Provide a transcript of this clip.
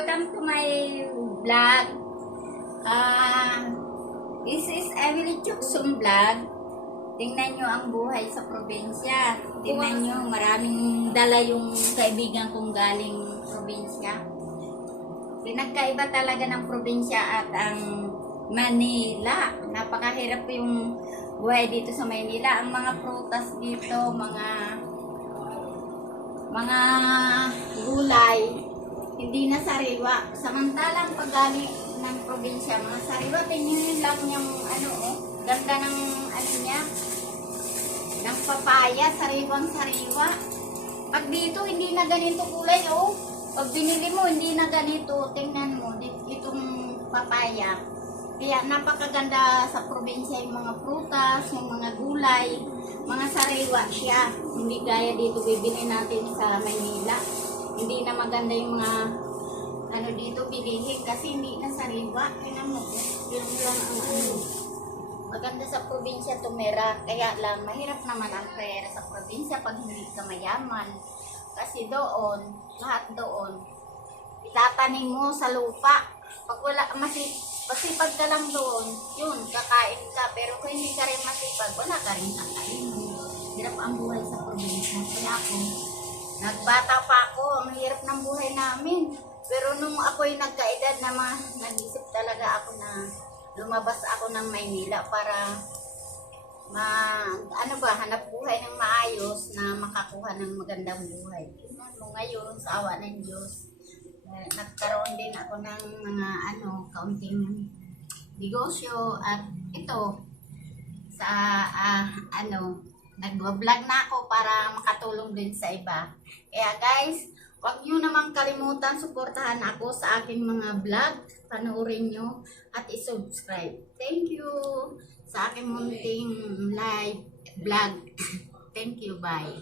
welcome to my vlog. This is Emily Chuksum vlog. Tingnan nyo ang buhay sa probinsya. Tingnan nyo, maraming dala yung kaibigan kong galing probinsya. Pinagkaiba talaga ng probinsya at ang Manila. Napakahirap yung buhay dito sa Manila. Ang mga prutas dito, mga gulay, hindi na sariwa. Samantalang pag galing ng probinsya, mga sariwa, tingnan lang yung ganda ng niya, ng papaya, sariwang sariwa. Pag dito, hindi na ganito kulay, oh. Pag binili mo, hindi na ganito. Tingnan mo, itong papaya. Kaya napakaganda sa probinsya yung mga prutas, yung mga gulay, mga sariwa siya. Hindi gaya dito bibili natin sa Maynila. Hindi na maganda yung mga dito bilihin kasi hindi na sariwa. Tingnan mo, yun lang ang maganda sa probinsya tumira. Kaya lang, mahirap naman ang pera sa probinsya pag hindi ka mayaman. Kasi doon, lahat doon, itatanim mo sa lupa. Pag wala, masipag ka lang doon, yun, kakain ka. Pero kung hindi ka rin masipag, wala ka rin kakain. Hirap ang buhay sa probinsya. Kaya ako, nagbata pa ako, ang hirap ng buhay namin. Pero nung ako'y nagkaedad na nag-isip talaga ako na lumabas ako ng Maynila para hanap buhay ng maayos na makakuha ng magandang buhay. Ngayon, sa awa ng Diyos, nagkaroon din ako ng mga kaunting negosyo at ito sa nag-vlog na ako para makatulong din sa iba. Kaya guys, huwag nyo namang kalimutan suportahan ako sa aking mga vlog. Panoorin nyo at i-subscribe. Thank you sa aking munting live vlog. Thank you, bye.